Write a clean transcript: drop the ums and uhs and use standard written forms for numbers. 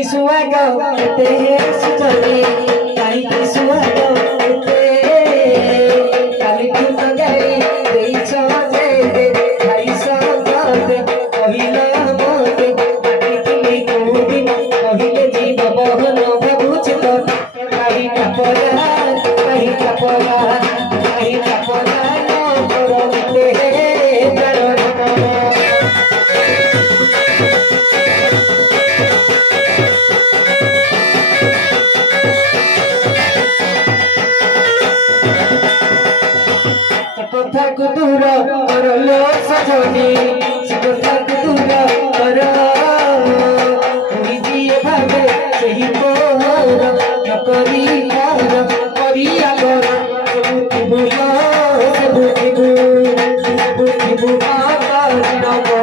काहींकी सुहाग एते सुजनी काहींकी सुहाग एते कालीठू तो गाई देइछ जे भाई संगते कहिला मते माटिकिले कोदिन कहिले जीव बहन भाबुछ तो काही कापरा काही कापरा काही कापरा न करते कथा को दूर कर लो सजनी कथा को दूर कर जिए भावे सही तोहर न करी कर करिया कर बुद्धि बुला बुद्धि बुद्धि बुद्धि बुला